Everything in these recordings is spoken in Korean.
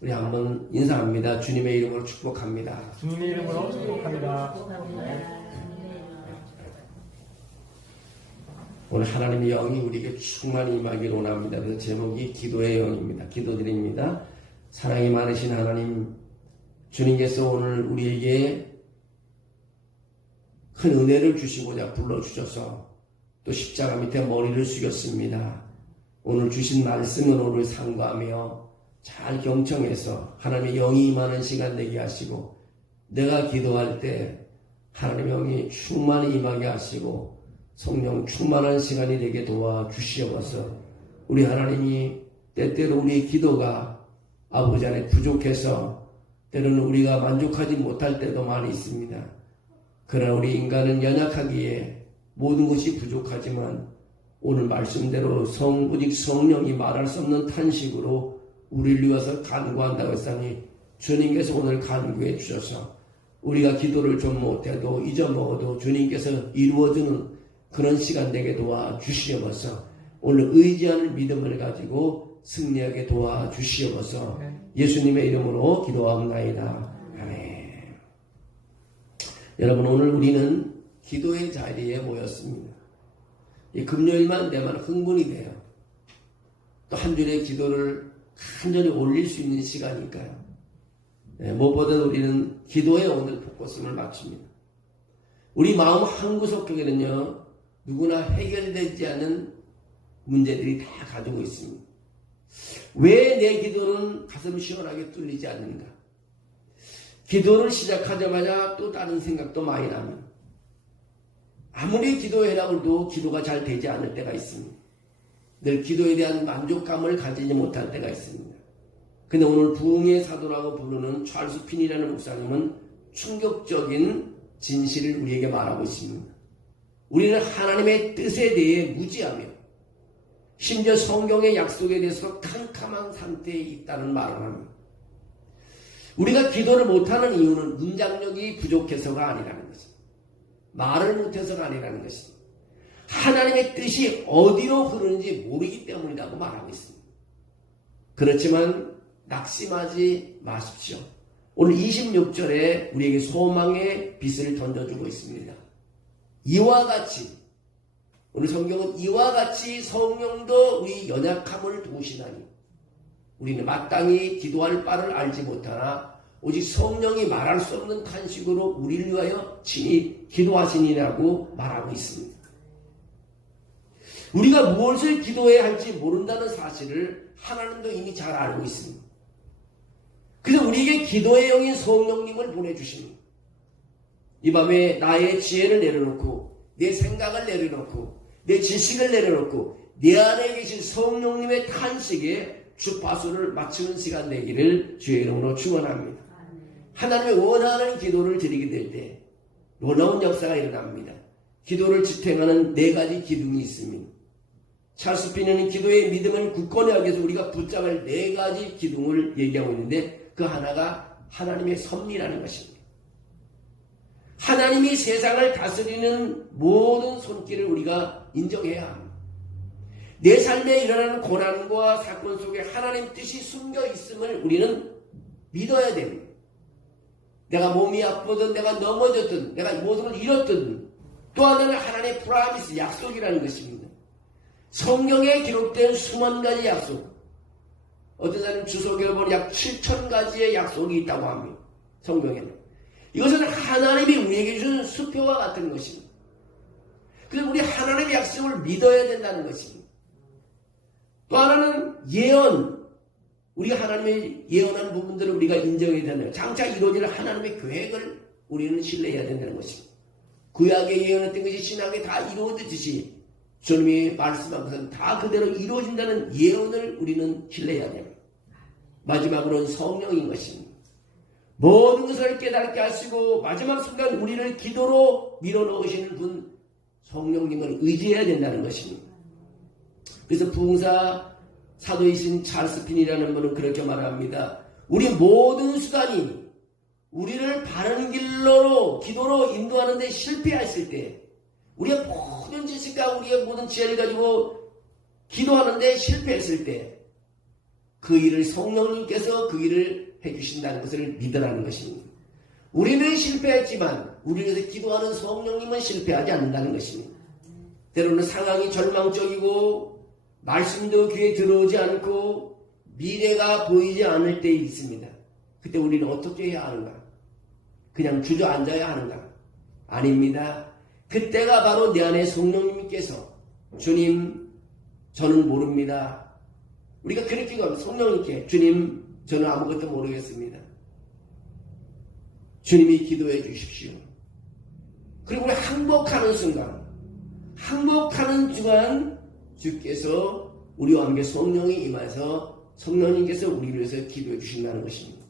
우리 한번 인사합니다. 주님의 이름으로 축복합니다. 주님의 이름으로 축복합니다. 오늘 하나님의 영이 우리에게 충만히 임하기를 원합니다. 그 제목이 기도의 영입니다. 기도드립니다. 사랑이 많으신 하나님, 주님께서 오늘 우리에게 큰 은혜를 주시고자 불러주셔서 또 십자가 밑에 머리를 숙였습니다. 오늘 주신 말씀은 오늘 상고하며 잘 경청해서 하나님의 영이 임하는 시간 되게 하시고, 내가 기도할 때 하나님의 영이 충만히 임하게 하시고 성령 충만한 시간이 되게 도와주시옵소서. 우리 하나님이 때때로 우리의 기도가 아버지 안에 부족해서 때로는 우리가 만족하지 못할 때도 많이 있습니다. 그러나 우리 인간은 연약하기에 모든 것이 부족하지만 오늘 말씀대로 오직 성령이 말할 수 없는 탄식으로 우리를 위해서 간구한다고 했으니 주님께서 오늘 간구해 주셔서 우리가 기도를 좀 못해도 잊어먹어도 주님께서 이루어주는 그런 시간 되게 도와주시옵소서. 오늘 의지하는 믿음을 가지고 승리하게 도와주시옵소서. 예수님의 이름으로 기도합나이다. 아멘. 여러분, 오늘 우리는 기도의 자리에 모였습니다. 이 금요일만 되면 흥분이 돼요. 또 한 줄의 기도를 간절히 올릴 수 있는 시간이니까요. 무엇보다 우리는 기도에 오늘 포커스를 맞춥니다. 우리 마음 한구석에는요, 누구나 해결되지 않은 문제들이 다 가지고 있습니다. 왜 내 기도는 가슴 시원하게 뚫리지 않는가? 기도를 시작하자마자 또 다른 생각도 많이 납니다. 아무리 기도해라고 해도 기도가 잘 되지 않을 때가 있습니다. 늘 기도에 대한 만족감을 가지지 못할 때가 있습니다. 근데 오늘 부흥의 사도라고 부르는 찰스 핀이라는 목사님은 충격적인 진실을 우리에게 말하고 있습니다. 우리는 하나님의 뜻에 대해 무지하며 심지어 성경의 약속에 대해서 캄캄한 상태에 있다는 말을 합니다. 우리가 기도를 못하는 이유는 문장력이 부족해서가 아니라는 것입니다. 말을 못해서가 아니라는 것입니다. 하나님의 뜻이 어디로 흐르는지 모르기 때문이라고 말하고 있습니다. 그렇지만 낙심하지 마십시오. 오늘 26절에 우리에게 소망의 빛을 던져주고 있습니다. 이와 같이, 오늘 성경은 이와 같이 성령도 우리 연약함을 도우시나니 우리는 마땅히 기도할 바를 알지 못하나 오직 성령이 말할 수 없는 탄식으로 우리를 위하여 친히 기도하시니라고 말하고 있습니다. 우리가 무엇을 기도해야 할지 모른다는 사실을 하나님도 이미 잘 알고 있습니다. 그래서 우리에게 기도의 영인 성령님을 보내주십니다. 이 밤에 나의 지혜를 내려놓고 내 생각을 내려놓고 내 지식을 내려놓고 내 안에 계신 성령님의 탄식에 주파수를 맞추는 시간 되기를 주의 이름으로 축원합니다. 하나님의 원하는 기도를 드리게 될 때 놀라운 역사가 일어납니다. 기도를 지탱하는 4가지 기둥이 있습니다. 찰스 핀은 기도의 믿음을 굳건히 하기 위해서 우리가 붙잡을 4가지 기둥을 얘기하고 있는데 그 하나가 하나님의 섭리라는 것입니다. 하나님이 세상을 다스리는 모든 손길을 우리가 인정해야 합니다. 내 삶에 일어나는 고난과 사건 속에 하나님 뜻이 숨겨 있음을 우리는 믿어야 됩니다. 내가 몸이 아프든 내가 넘어졌든 내가 모든 걸 잃었든 또 하나는 하나님의 프라미스 약속이라는 것입니다. 성경에 기록된 수만 가지 약속, 어떤 사람 주석에 보면 약 7,000가지의 약속이 있다고 합니다. 성경에는. 이것은 하나님이 우리에게 주는 수표와 같은 것입니다. 그래서 우리 하나님의 약속을 믿어야 된다는 것입니다. 또 하나는 예언, 우리가 하나님의 예언한 부분들을 우리가 인정해야 된다. 장차 이루어질 하나님의 계획을 우리는 신뢰해야 된다는 것입니다. 구약에 예언했던 것이 신약에 다 이루어지듯이 주님이 말씀한 것은 다 그대로 이루어진다는 예언을 우리는 신뢰해야 됩니다. 마지막으로는 성령인 것입니다. 모든 것을 깨닫게 하시고 마지막 순간 우리를 기도로 밀어넣으시는 분 성령님을 의지해야 된다는 것입니다. 그래서 부흥사 사도이신 찰스 핀이라는 분은 그렇게 말합니다. 우리 모든 수단이 우리를 바른 길로 기도로 인도하는 데 실패했을 때 우리의 모든 지식과 우리의 모든 지혜를 가지고 기도하는 데 실패했을 때 그 일을 성령님께서 그 일을 해주신다는 것을 믿으라는 것입니다. 우리는 실패했지만 우리를 위해서 기도하는 성령님은 실패하지 않는다는 것입니다. 때로는 상황이 절망적이고 말씀도 귀에 들어오지 않고 미래가 보이지 않을 때 있습니다. 그때 우리는 어떻게 해야 하는가? 그냥 주저앉아야 하는가? 아닙니다. 그때가 바로 내 안에 성령님께서 주님 저는 모릅니다. 우리가 그렇게 기도하면 성령님께 주님 저는 아무것도 모르겠습니다. 주님이 기도해 주십시오. 그리고 우리 항복하는 순간 주께서 우리와 함께 성령이 임해서 성령님께서 우리를 위해서 기도해 주신다는 것입니다.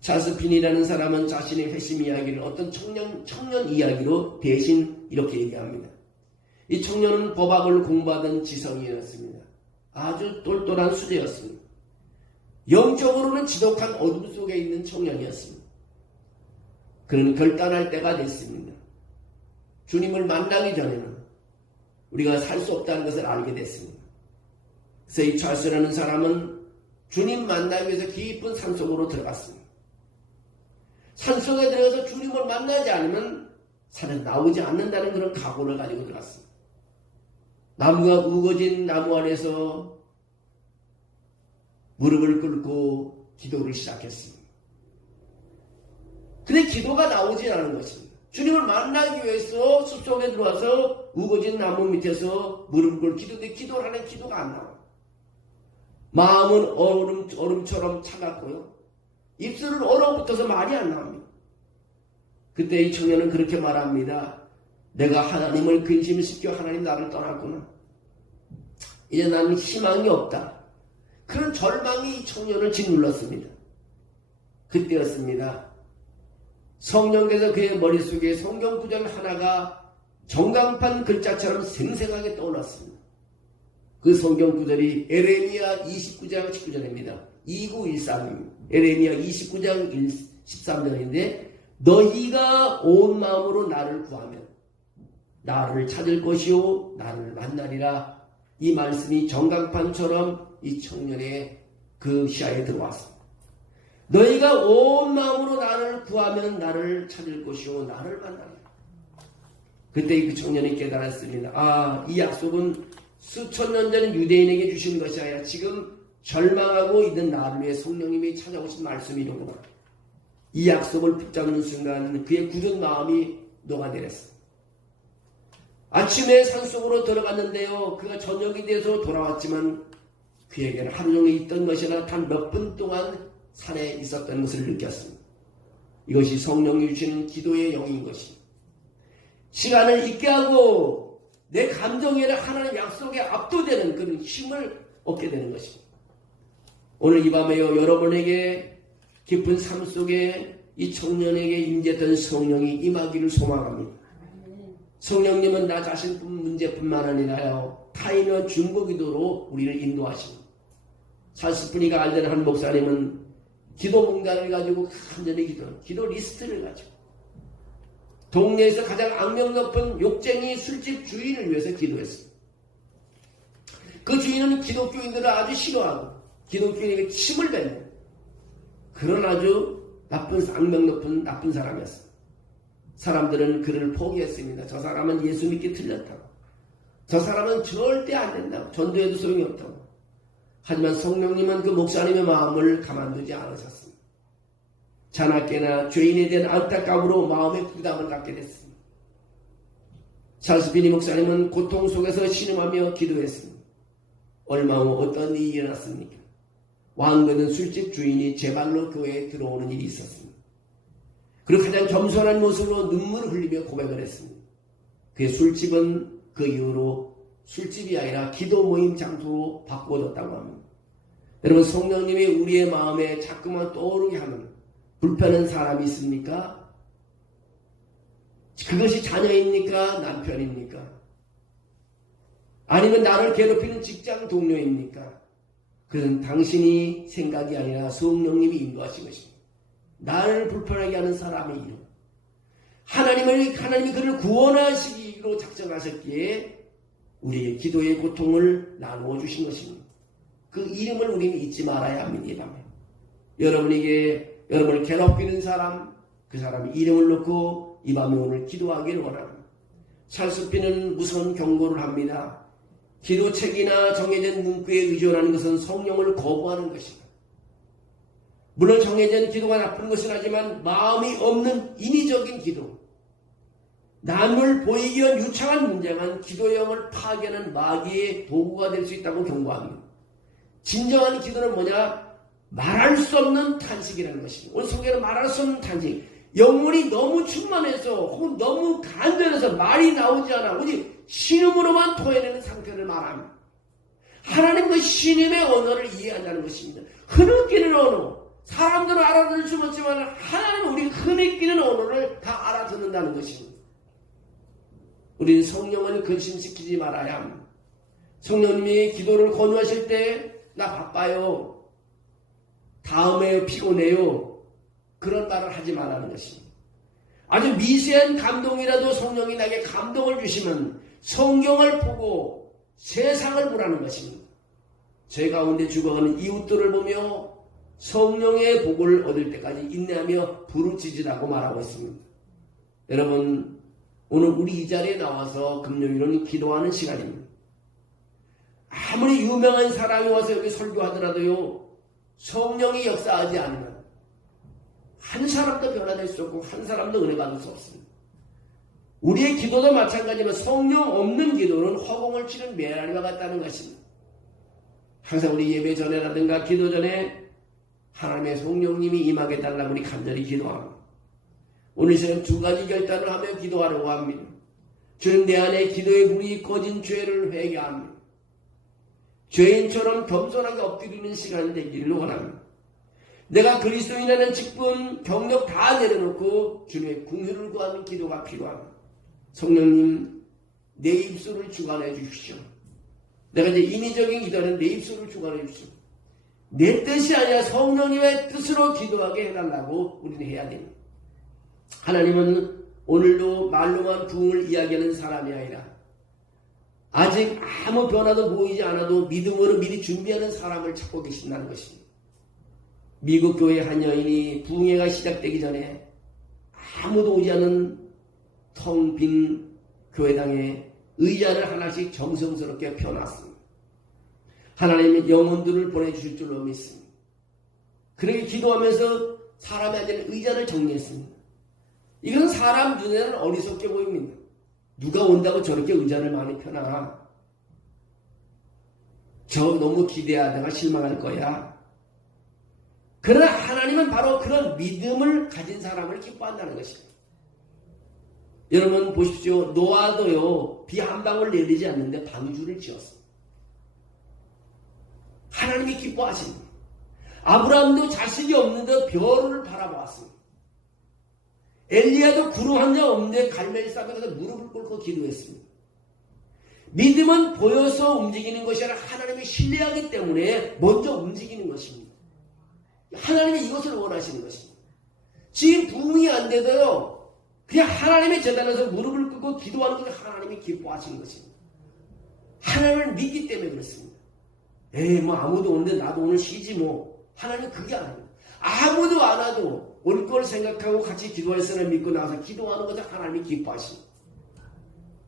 찰스 핀이라는 사람은 자신의 회심 이야기를 어떤 청년 이야기로 대신 이렇게 얘기합니다. 이 청년은 법학을 공부하던 지성이었습니다. 아주 똘똘한 수재였습니다. 영적으로는 지독한 어둠 속에 있는 청년이었습니다. 그는 결단할 때가 됐습니다. 주님을 만나기 전에는 우리가 살 수 없다는 것을 알게 됐습니다. 그래서 이 찰스라는 사람은 주님 만나기 위해서 깊은 산속으로 들어갔습니다. 산속에 들어가서 주님을 만나지 않으면 산에서 나오지 않는다는 그런 각오를 가지고 들어갔습니다. 나무가 우거진 나무 안에서 무릎을 꿇고 기도를 시작했습니다. 근데 기도가 나오지 않은 것입니다. 주님을 만나기 위해서 숲속에 들어와서 우거진 나무 밑에서 무릎을 꿇고 기도인데 기도를 하는 기도가 안 나와요. 마음은 얼음처럼 차갑고요. 입술은 얼어붙어서 말이 안 나옵니다. 그때 이 청년은 그렇게 말합니다. 내가 하나님을 근심시켜 하나님 나를 떠났구나. 이제 나는 희망이 없다. 그런 절망이 이 청년을 짓눌렀습니다. 그때였습니다. 성령께서 그의 머릿속에 성경 구절 하나가 전광판 글자처럼 생생하게 떠올랐습니다. 그 성경 구절이 에레미야 29장 19절입니다. 2913입니다. 에레미야 29장 13절인데 너희가 온 마음으로 나를 구하면 나를 찾을 것이요 나를 만나리라. 이 말씀이 전광판처럼 이 청년의 그 시야에 들어왔습니다. 너희가 온 마음으로 나를 구하면 나를 찾을 것이요 나를 만나리라. 그때 그 청년이 깨달았습니다. 이 약속은 수천 년 전 유대인에게 주신 것이 아니라 지금 절망하고 있는 나를 위해 성령님이 찾아오신 말씀이로구나. 이 약속을 붙잡는 순간 그의 굳은 마음이 녹아내렸습니다. 아침에 산속으로 들어갔는데요. 그가 저녁이 돼서 돌아왔지만 그에게는 하루 종일 있던 것이나 단 몇 분 동안 산에 있었던 것을 느꼈습니다. 이것이 성령이 주시는 기도의 영인 것입니다. 시간을 잊게 하고 내 감정이 아니라 하나님 약속에 압도되는 그런 힘을 얻게 되는 것입니다. 오늘 이 밤에요 여러분에게 깊은 삶 속에 이 청년에게 임재했던 성령이 임하기를 소망합니다. 성령님은 나 자신 문제뿐만 아니라요 타인의 중보기도로 우리를 인도하십니다. 찰스프니가 알던 한 목사님은 기도 문간을 가지고 간절히 기도 리스트를 가지고 동네에서 가장 악명 높은 욕쟁이 술집 주인을 위해서 기도했습니다. 그 주인은 기독교인들을 아주 싫어하고 기독교인에게 침을 뱉는 그런 아주 악명 높은 나쁜 사람이었습니다. 사람들은 그를 포기했습니다. 저 사람은 예수 믿기 틀렸다고. 저 사람은 절대 안 된다고. 전도해도 소용이 없다고. 하지만 성령님은 그 목사님의 마음을 가만두지 않으셨습니다. 자나깨나 죄인에 대한 안타까움으로 마음의 부담을 갖게 됐습니다. 찰스 피니 목사님은 고통 속에서 신음하며 기도했습니다. 얼마 후 어떤 일이 일어났습니까? 왕건은 술집 주인이 제 발로 교회에 들어오는 일이 있었습니다. 그리고 가장 겸손한 모습으로 눈물을 흘리며 고백을 했습니다. 그의 술집은 그 이후로 술집이 아니라 기도 모임 장소로 바꾸어졌다고 합니다. 여러분 성령님이 우리의 마음에 자꾸만 떠오르게 하는 불편한 사람이 있습니까? 그것이 자녀입니까? 남편입니까? 아니면 나를 괴롭히는 직장 동료입니까? 그것은 당신이 생각이 아니라 성령님이 인도하신 것입니다. 나를 불편하게 하는 사람의 이름. 하나님이 그를 구원하시기로 작정하셨기에 우리의 기도의 고통을 나누어 주신 것입니다. 그 이름을 우리는 잊지 말아야 합니다. 이 밤에 여러분을 괴롭히는 사람, 그 사람 이름을 넣고 이 밤에 오늘 기도하기를 원합니다. 찰스피는 무서운 경고를 합니다. 기도책이나 정해진 문구에 의존하는 것은 성령을 거부하는 것이다. 물론 정해진 기도가 나쁜 것은 하지만 마음이 없는 인위적인 기도, 남을 보이기 위한 유창한 문장은 기도형을 파괴하는 마귀의 도구가 될 수 있다고 경고합니다. 진정한 기도는 뭐냐? 말할 수 없는 탄식이라는 것입니다. 오늘 성경에는 말할 수 없는 탄식, 영혼이 너무 충만해서 혹은 너무 간절해서 말이 나오지 않아 오직 신음으로만 토해내는 상태를 말합니다. 하나님 그 신임의 언어를 이해한다는 것입니다. 흐느끼는 언어, 사람들은 알아들을 수 없지만 하나님은 우리 흐느끼는 언어를 다 알아듣는다는 것입니다. 우리는 성령을 근심시키지 말아야 합니다. 성령님이 기도를 권유하실 때 나 바빠요, 다음에 피곤해요, 그런 말을 하지 말라는 것입니다. 아주 미세한 감동이라도 성령이 나에게 감동을 주시면 성경을 보고 세상을 보라는 것입니다. 제 가운데 죽어가는 이웃들을 보며 성령의 복을 얻을 때까지 인내하며 부르짖으라고 말하고 있습니다. 여러분, 오늘 우리 이 자리에 나와서 금요일은 기도하는 시간입니다. 아무리 유명한 사람이 와서 여기 설교하더라도요, 성령이 역사하지 않으면 한 사람도 변화될 수 없고 한 사람도 은혜 받을 수 없습니다. 우리의 기도도 마찬가지지만 성령 없는 기도는 허공을 치는 메아리와 같다는 것입니다. 항상 우리 예배 전에라든가 기도 전에 하나님의 성령님이 임하게 달라고 우리 간절히 기도합니다. 오늘 저는 두 가지 결단을 하며 기도하려고 합니다. 주는 내 안에 기도의 물이 꺼진 죄를 회개합니다. 죄인처럼 겸손하게 엎드리는 시간이 되기를 원합니다. 내가 그리스도인이라는 직분, 경력 다 내려놓고 주님의 긍휼을 구하는 기도가 필요합니다. 성령님, 내 입술을 주관해 주십시오. 내가 이제 인위적인 기도는 내 입술을 주관해 주십시오. 내 뜻이 아니라 성령님의 뜻으로 기도하게 해달라고 우리는 해야 됩니다. 하나님은 오늘도 말로만 부흥을 이야기하는 사람이 아니라 아직 아무 변화도 보이지 않아도 믿음으로 미리 준비하는 사람을 찾고 계신다는 것입니다. 미국 교회 한 여인이 부흥회가 시작되기 전에 아무도 오지 않은 텅 빈 교회당에 의자를 하나씩 정성스럽게 펴놨습니다. 하나님은 영혼들을 보내주실 줄로 믿습니다. 그렇게 기도하면서 사람이 앉는 의자를 정리했습니다. 이건 사람 눈에는 어리석게 보입니다. 누가 온다고 저렇게 의자를 많이 펴놔? 저 너무 기대하다가 실망할 거야. 그러나 하나님은 바로 그런 믿음을 가진 사람을 기뻐한다는 것입니다. 여러분 보십시오. 노아도요, 비 한 방울 내리지 않는데 방주를 지었습니다. 하나님이 기뻐하십니다. 아브라함도 자식이 없는데 별을 바라보았습니다. 엘리야도 구름 한 장 없는데 갈멜산에 가서 무릎을 꿇고 기도했습니다. 믿음은 보여서 움직이는 것이 아니라 하나님을 신뢰하기 때문에 먼저 움직이는 것입니다. 하나님이 이것을 원하시는 것입니다. 지금 부흥이 안 되도요, 그냥 하나님의 재단에서 무릎을 꿇고 기도하는 것을 하나님이 기뻐하시는 것입니다. 하나님을 믿기 때문에 그렇습니다. 에이, 뭐 아무도 오는데 나도 오늘 쉬지 뭐. 하나님은 그게 아닙니다. 아무도 안 와도 올 걸 생각하고 같이 기도할 사람을 믿고 나와서 기도하는 것을 하나님이 기뻐하십니다.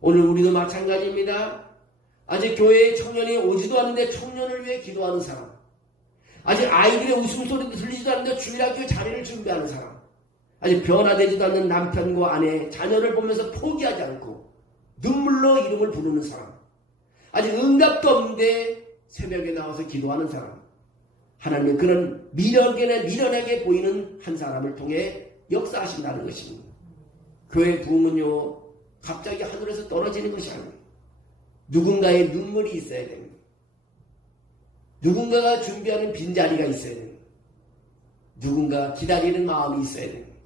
오늘 우리도 마찬가지입니다. 아직 교회에 청년이 오지도 않는데 청년을 위해 기도하는 사람, 아직 아이들의 웃음소리도 들리지도 않는데 주일학교 자리를 준비하는 사람, 아직 변화되지도 않는 남편과 아내, 자녀를 보면서 포기하지 않고 눈물로 이름을 부르는 사람, 아직 응답도 없는데 새벽에 나와서 기도하는 사람, 하나님은 그런 미련하게 보이는 한 사람을 통해 역사하신다는 것입니다. 교회 부흥은요, 갑자기 하늘에서 떨어지는 것이 아닙니다. 누군가의 눈물이 있어야 됩니다. 누군가가 준비하는 빈자리가 있어야 됩니다. 누군가 기다리는 마음이 있어야 됩니다.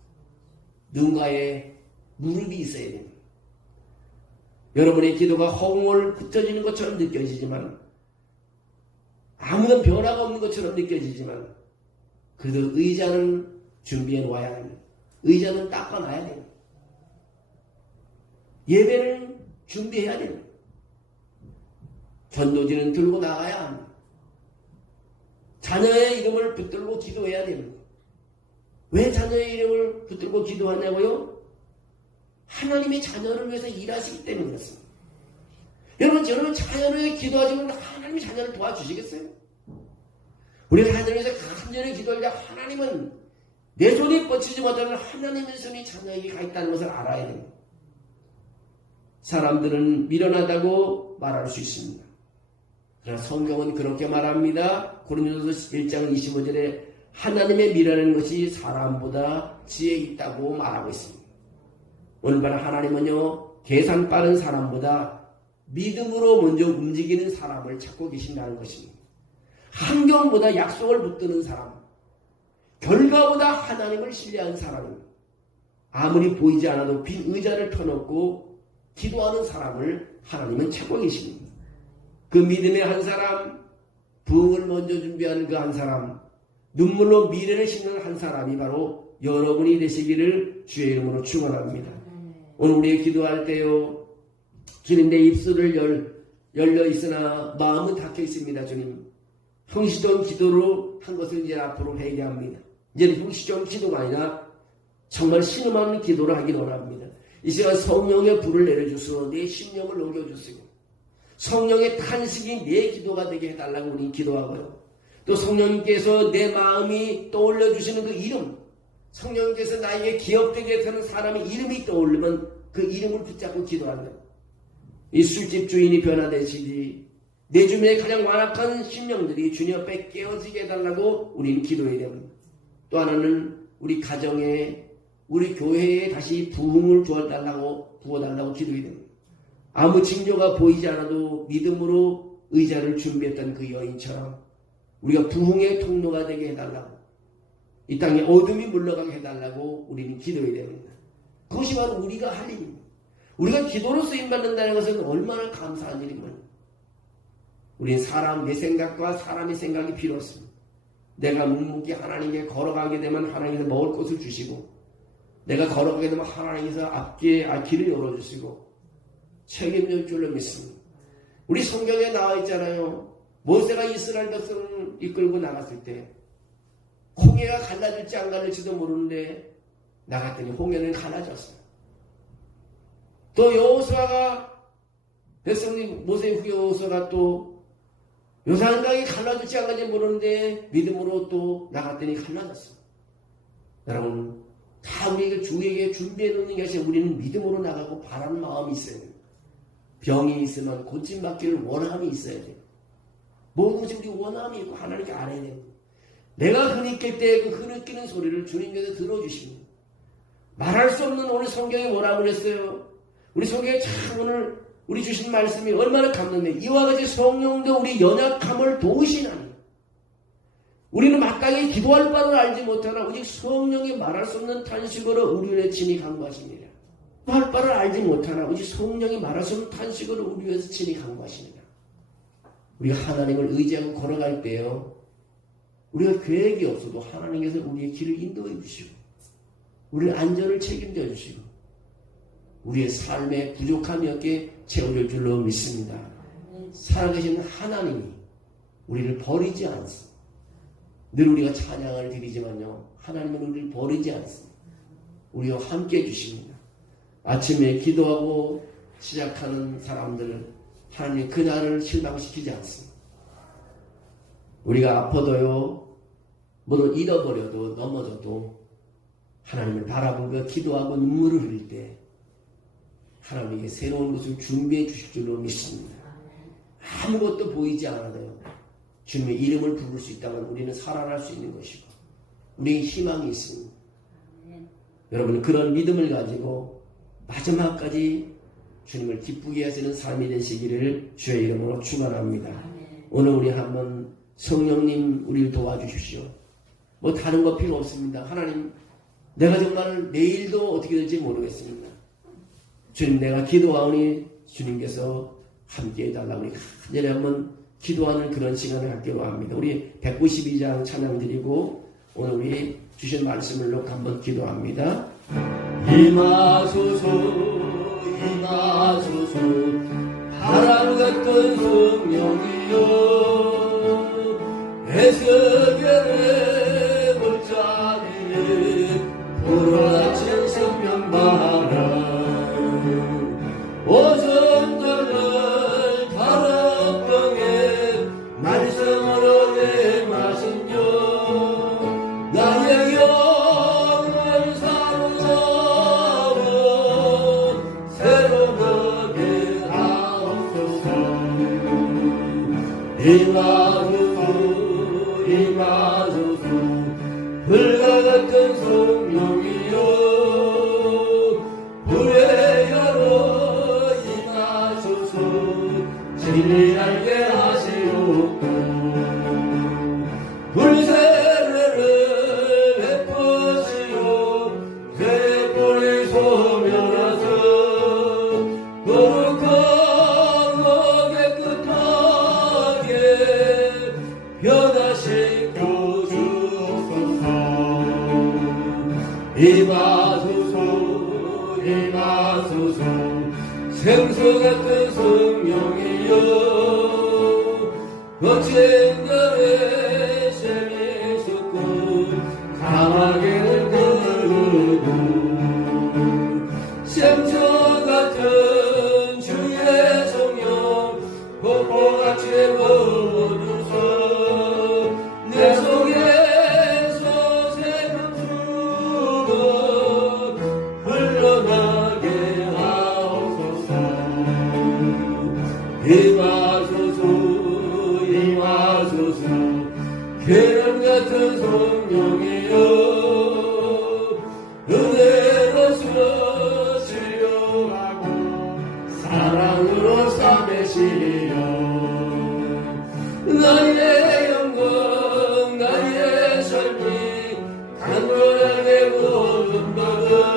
누군가의 무릎이 있어야 됩니다. 여러분의 기도가 허공을 흩어지는 것처럼 느껴지지만, 아무런 변화가 없는 것처럼 느껴지지만, 그래도 의자는 준비해 놓아야 합니다. 의자는 닦아놔야 됩니다. 예배는 준비해야 됩니다. 전도지는 들고 나가야 합니다. 자녀의 이름을 붙들고 기도해야 됩니다. 왜 자녀의 이름을 붙들고 기도하냐고요? 하나님이 자녀를 위해서 일하시기 때문에 그렇습니다. 여러분 자녀를 위해 기도하지 않으면 하나님이 자녀를 도와주시겠어요? 우리 자녀를 위해서 간절히 기도할 때 하나님은 내 손이 뻗치지 못하면 하나님의 손이 자녀에게 가 있다는 것을 알아야 됩니다. 사람들은 미련하다고 말할 수 있습니다. 그러나 성경은 그렇게 말합니다. 고린도서 1장 25절에 하나님의 미련한 것이 사람보다 지혜 있다고 말하고 있습니다. 오늘 날 하나님은요, 계산 빠른 사람보다 믿음으로 먼저 움직이는 사람을 찾고 계신다는 것입니다. 환경보다 약속을 붙드는 사람, 결과보다 하나님을 신뢰한 사람입니다. 아무리 보이지 않아도 빈 의자를 펴놓고 기도하는 사람을 하나님은 찾고 계십니다. 그 믿음의 한 사람, 부흥을 먼저 준비하는 그 한 사람, 눈물로 미래를 심는 한 사람이 바로 여러분이 되시기를 주의 이름으로 축원합니다. 오늘 우리 기도할 때요, 주님 내 입술을 열려 있으나 마음은 닫혀 있습니다. 주님, 형식적인 기도로 한 것을 이제 앞으로 회개합니다. 이제는 형식적인 기도가 아니라 정말 신음하는 기도를 하기 원합니다. 이 시간 성령의 불을 내려주시고 내 심령을 녹여주시고 성령의 탄식이 내 기도가 되게 해달라고 우리 기도하고요. 또 성령님께서 내 마음이 떠올려주시는 그 이름, 성령님께서 나에게 기억되게 하는 사람의 이름이 떠오르면 그 이름을 붙잡고 기도하는 이 술집 주인이 변화되시지 내 주변에 가장 완악한 심령들이 주님 앞에 깨어지게 해달라고 우리는 기도해야 됩니다. 또 하나는 우리 가정에 우리 교회에 다시 부흥을 부어달라고 기도해야 됩니다. 아무 징조가 보이지 않아도 믿음으로 의자를 준비했던 그 여인처럼 우리가 부흥의 통로가 되게 해달라고, 이 땅에 어둠이 물러가게 해달라고 우리는 기도해야 됩니다. 그것이 바로 우리가 할 일입니다. 우리가 기도로 쓰임받는다는 것은 얼마나 감사한 일입니까? 우리는 내 생각과 사람의 생각이 필요 없습니다. 내가 묵묵히 하나님께 걸어가게 되면 하나님께서 먹을 것을 주시고, 내가 걸어가게 되면 하나님께서 앞뒤에 길을 열어주시고 책임질 줄로 믿습니다. 우리 성경에 나와 있잖아요. 모세가 이스라엘 백성을 이끌고 나갔을 때 홍해가 갈라질지 안 갈라질지도 모르는데 나갔더니 홍해는 갈라졌어요. 또 여호수아가 모세 후에 여호수아가 또 요단강이 갈라질지 안 갈라질지 모르는데 믿음으로 또 나갔더니 갈라졌어요. 여러분, 다 우리에게 주에게 준비해 놓는 것이 우리는 믿음으로 나가고 바라는 마음이 있어야 돼요. 병이 있으면 고침받기를 원함이 있어야 돼요. 모든 것이 우리 원함이 있고 하나님께 알아야 돼요. 내가 흐느낄 때 그 흐느끼는 소리를 주님께서 들어주십니다. 말할 수 없는 오늘 성경에 뭐라고 그랬어요? 우리 성경에 참 오늘 우리 주신 말씀이 얼마나 감동돼요. 이와 같이 성령도 우리 연약함을 도우시나니 우리는 마땅히 기도할 바를 알지 못하나 오직 성령이 말할 수 없는 탄식으로 우리 위에 친히 간구하십니다. 할 바를 알지 못하나 오직 성령이 말할 수 없는 탄식으로 우리 위해서 친히 간구하십니다. 우리가 하나님을 의지하고 걸어갈 때요, 우리가 계획이 없어도 하나님께서 우리의 길을 인도해 주시고 우리의 안전을 책임져 주시고 우리의 삶의 부족함이 없게 채워줄 줄로 믿습니다. 살아계신 하나님이 우리를 버리지 않습니다. 늘 우리가 찬양을 드리지만요, 하나님은 우리를 버리지 않습니다. 우리와 함께 해주십니다. 아침에 기도하고 시작하는 사람들은 하나님 그날을 실망시키지 않습니다. 우리가 아파도요, 뭐를 잃어버려도 넘어져도 하나님을 바라보고 기도하고 눈물을 흘릴 때 하나님에게 새로운 것을 준비해 주실 줄로 믿습니다. 아무것도 보이지 않아도요, 주님의 이름을 부를 수 있다면 우리는 살아날 수 있는 것이고 우리의 희망이 있습니다. 여러분, 그런 믿음을 가지고 마지막까지 주님을 기쁘게 하시는 삶이 되시기를 주의 이름으로 축원합니다. 오늘 우리 한번 성령님 우리를 도와주십시오. 뭐 다른 거 필요 없습니다. 하나님, 내가 정말 내일도 어떻게 될지 모르겠습니다. 주님, 내가 기도하오니 주님께서 함께 해달라고 우리 간절히 한번 기도하는 그런 시간을 갖기로 합니다. 우리 192장 찬양 드리고 오늘 우리 주신 말씀을 놓고 한번 기도합니다. 임하소서 임하소서 바람 같은 성령이여 해석의 골짜기에 불어닥친 생명바람 오선달을 다락방에 말씀으로 내 마신여 나의 영을 사로잡아 새로나게 하옵소서 임하소서 불과 같은 성령이여 불의 열어 임하소서 진리 알게 하시옵고 불세례를 베푸시오 쇠불이 소멸하서 거룩하고 깨끗하게 변화시켜 주옵소서 임하소서 임하소서 생수 같은 성령이여 거친 날에 셈이 솟고 강하게는 흐르고 생수 같은 주의 성령 폭포같이 부어주소 내 속에서 생수가 흘러나게 하옵소서 임하소서 임하소서 계름 같은 성령이여 은혜로서 치료하고 사랑으로 삼으시리여 나의 영광 나의 삶이 간절하게 구원받아